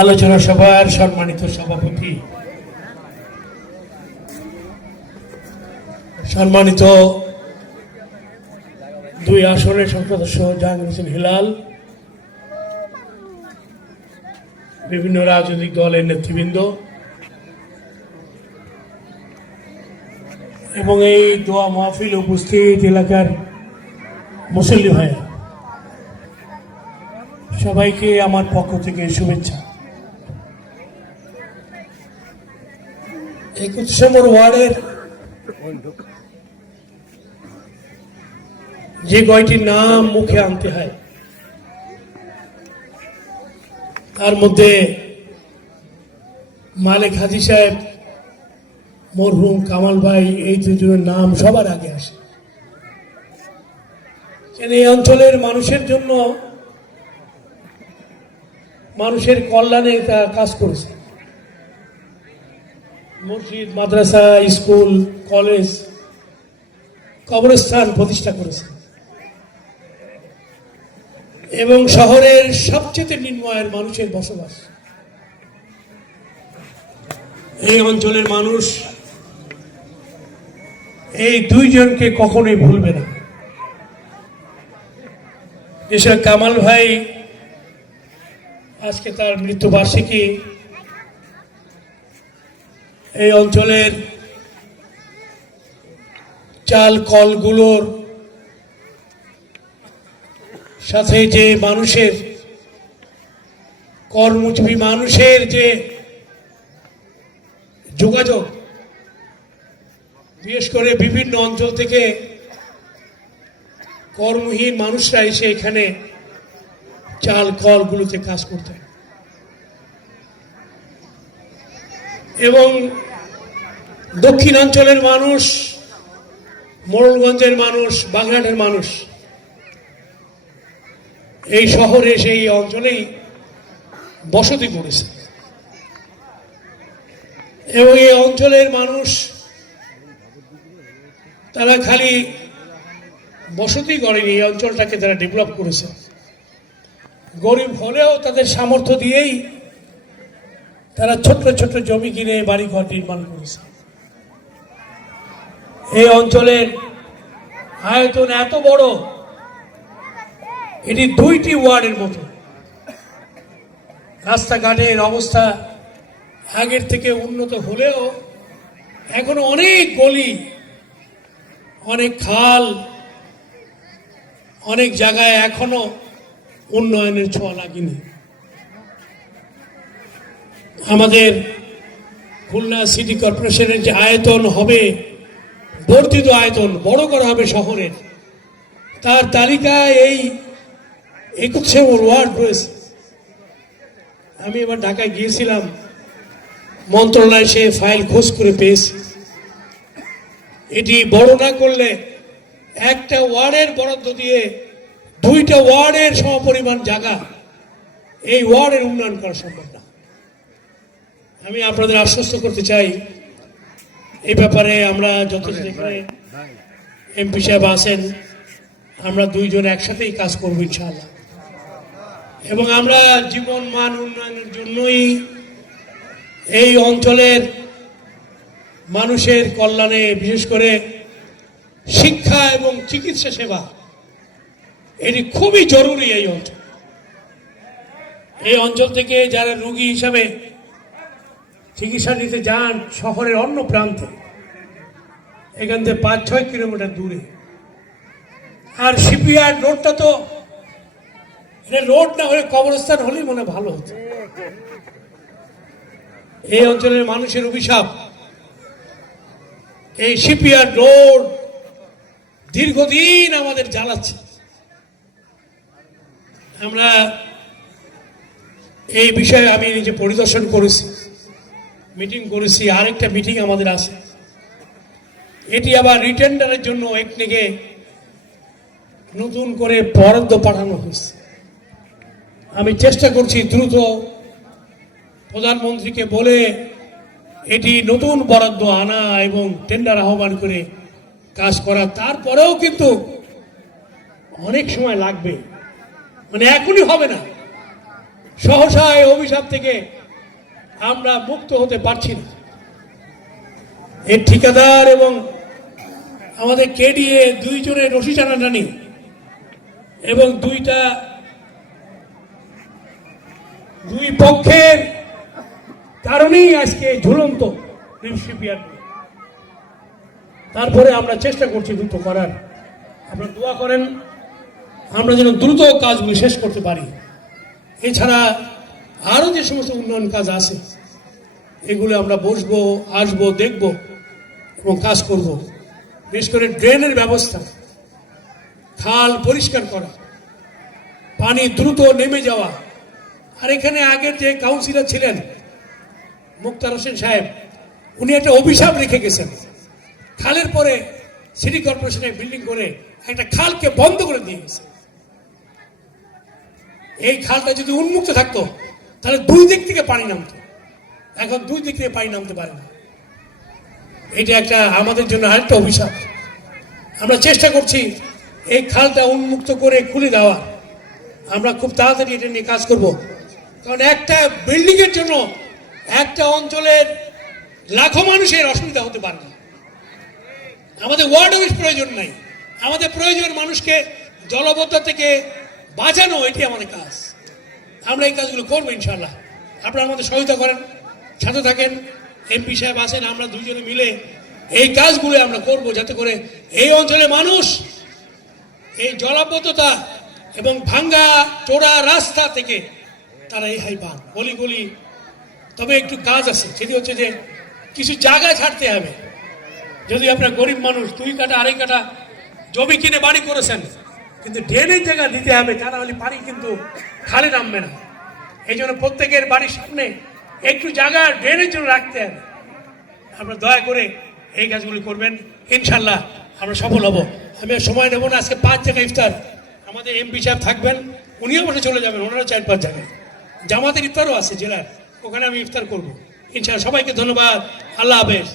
আলোচনা সভার সম্মানিত সভাপতি, সম্মানিত দুই আসনের সদস্য জাহাঙ্গীর হোসেন হিলাল, বিভিন্ন রাজনৈতিক দলের নেতৃবৃন্দ এবং এই দোয়া মাহফিল উপস্থিত এলাকার মুসল্লি ভাইরা, সবাইকে আমার পক্ষ থেকে শুভেচ্ছা। 21 নম্বর ওয়ার্ডের যে কয়টি নাম মুখে আনতে হয় তার মধ্যে মালিক হাজী সাহেব, মরহুম কামাল ভাই, এই দুজনের নাম সবার আগে আসে। এই অঞ্চলের মানুষের জন্য, মানুষের কল্যাণে তারা কাজ করেছে। মসজিদ, মাদ্রাসা, স্কুল, কলেজ, কবরস্থান প্রতিষ্ঠা করেছে এবং শহরের সবচেয়ে নিম্নআয়ের মানুষের বসবাস। এই অঞ্চলের মানুষ এই দুইজনকে কখনোই ভুলবে না। এসব কামাল ভাই আজকে তার মৃত্যুবার্ষিকী, এই অঞ্চলের চাল কলগুলোর সাথে যে মানুষের, কর্মজীবী মানুষের যে যোগাযোগ, বিশেষ করে বিভিন্ন অঞ্চল থেকে কর্মহীন মানুষরা এসে এখানে চাল কলগুলোতে কাজ করতেন এবং দক্ষিণাঞ্চলের মানুষ, মোড়লগঞ্জের মানুষ, বাগেরহাটের মানুষ এই শহরে সেই অঞ্চলেই বসতি করেছে এবং এই অঞ্চলের মানুষ তারা খালি বসতি করেনি, এই অঞ্চলটাকে তারা ডেভেলপ করেছে। গরিব হলেও তাদের সামর্থ্য দিয়েই তারা ছোট্ট ছোট্ট জমি কিনে বাড়িঘর নির্মাণ করেছে। এই অঞ্চলের আয়তন এত বড়, এটি 2টি ওয়ার্ডের মতো। রাস্তাঘাটের অবস্থা আগের থেকে উন্নত হলেও এখনো অনেক গলি, অনেক খাল, অনেক জায়গায় এখনো উন্নয়নের ছোঁয়া লাগেনি। আমাদের খুলনা সিটি কর্পোরেশনের যে আয়তন হবে, বর্ধিত আয়তন, বড় করা হবে শহরের, তার তালিকায় এই 21 নম্বর ওয়ার্ড রয়েছে। আমি এবার ঢাকায় গিয়েছিলাম, মন্ত্রণালয়ে সে ফাইল খোঁজ করে পেয়েছি। এটি বড় না করলে একটা ওয়ার্ডের বরাদ্দ দিয়ে 2টা ওয়ার্ডের সমপরিমাণ জায়গা এই ওয়ার্ডের উন্নয়ন করা সম্ভব না। আমি আপনাদের আশ্বস্ত করতে চাই, এই ব্যাপারে আমরা যত যেখানে এমপি সাহেব আছেন, আমরা দুইজন একসাথেই কাজ করব ইনশাআল্লাহ এবং আমরা জীবন মান উন্নয়নের জন্যই এই অঞ্চলের মানুষের কল্যাণে, বিশেষ করে শিক্ষা এবং চিকিৎসা সেবা, এটি খুবই জরুরি। এই অঞ্চল থেকে যারা রোগী হিসাবে চিকিৎসা নিতে যান শহরের অন্য প্রান্তে, এখান থেকে 5-6 কিলোমিটার দূরে, আর শিপইয়ার্ড রোডটা তো রোড না হলে কবরস্থান হলেই মনে ভালো হতো। এই অঞ্চলের মানুষের অভিশাপ এই শিপইয়ার্ড রোড দীর্ঘদিন আমাদের জ্বালাচ্ছে। আমরা এই বিষয়ে আমি নিজে পরিদর্শন করেছি, মিটিং করেছি, আরেকটা মিটিং আমাদের আছে। এটি আবার রিটেন্ডারের জন্য একদিকে নতুন করে বরাদ্দ পাঠানো হয়েছে। আমি চেষ্টা করছি দ্রুত প্রধানমন্ত্রীকে বলে এটি নতুন বরাদ্দ আনা এবং টেন্ডার আহ্বান করে কাজ করা। তারপরেও কিন্তু অনেক সময় লাগবে, মানে এখনই হবে না, সহসা এই অভিশাপ থেকে আমরা মুক্ত হতে পারছি না। এর ঠিকাদার এবং আমাদের কেডিএ দুইজনের রশি টানাটানি এবং দুই পক্ষের কারণেই আজকে ঝুলন্ত প্রিন্সিপিয়াল। তারপরে আমরা চেষ্টা করছি দ্রুত করার। আপনারা দোয়া করেন আমরা যেন দ্রুত কাজগুলি শেষ করতে পারি। এছাড়া আরও যে সমস্ত উন্নয়ন কাজ আছে এগুলো আমরা বসবো, আসবো, দেখব এবং কাজ করব। বিশেষ করে ড্রেনের ব্যবস্থা, খাল পরিষ্কার করা, পানি দ্রুত নেমে যাওয়া। আর এখানে আগের যে কাউন্সিলর ছিলেন মুক্তার হোসেন সাহেব, উনি একটা অভিশাপ রেখে গেছেন। খালের পরে সিটি কর্পোরেশনে বিল্ডিং করে একটা খালকে বন্ধ করে দিয়ে গেছে। এই খালটা যদি উন্মুক্ত থাকতো তাহলে দুই দিক থেকে পানি নামতো, এখন দুই দিক থেকে পানি নামতে পারে না। এটা একটা আমাদের জন্য আরেকটা অভিশাপ। আমরা চেষ্টা করছি এই খালটা উন্মুক্ত করে খুলে দেওয়া। আমরা খুব তাড়াতাড়ি এটা নিয়ে কাজ করব, কারণ একটা বিল্ডিং এর জন্য একটা অঞ্চলের লাখো মানুষের অসুবিধা হতে পারে না। আমাদের ওয়ার্ড অফিস প্রয়োজন নাই, আমাদের প্রয়োজন মানুষকে জলবদ্ধতা থেকে বাঁচানো। এটি আমাদের কাজ, আমরা এই কাজগুলো করবো ইনশাল্লাহ। আপনারা আমাদের সহায়তা করেন, সাথে থাকেন। এমপি সাহেব আছেন, আমরা দুইজনে মিলে এই কাজগুলো আমরা করব, যাতে করে এই অঞ্চলে মানুষ এই জলাবদ্ধতা এবং ভাঙ্গা চোরা রাস্তা থেকে তারা রেহাই পান। গলি গলি তবে একটু কাজ আছে, সেটি হচ্ছে যে কিছু জায়গা ছাড়তে হবে। যদি আপনার গরিব মানুষ 2 কাঠা 2.5 কাঠা জমি কিনে বাড়ি করেছেন, কিন্তু ড্রেনের জায়গা দিতে হবে, তা না হলে পানি কিন্তু খালে নামবে না। এই জন্য প্রত্যেকের বাড়ির সামনে একটু জায়গা ড্রেনের জন্য রাখতে হবে। আপনারা দয়া করে এই কাজগুলি করবেন, ইনশাল্লাহ আমরা সফল হব। আমি আর সময় নেব না। আজকে 5 জায়গায় ইফতার, আমাদের এমপি সাহেব থাকবেন, উনিও বসে চলে যাবেন, ওনারা 4-5 জায়গায়। জামাতের ইফতারও আছে জেলার, ওখানে আমি ইফতার করবো ইনশাল্লাহ। সবাইকে ধন্যবাদ, আল্লাহ হাফেজ।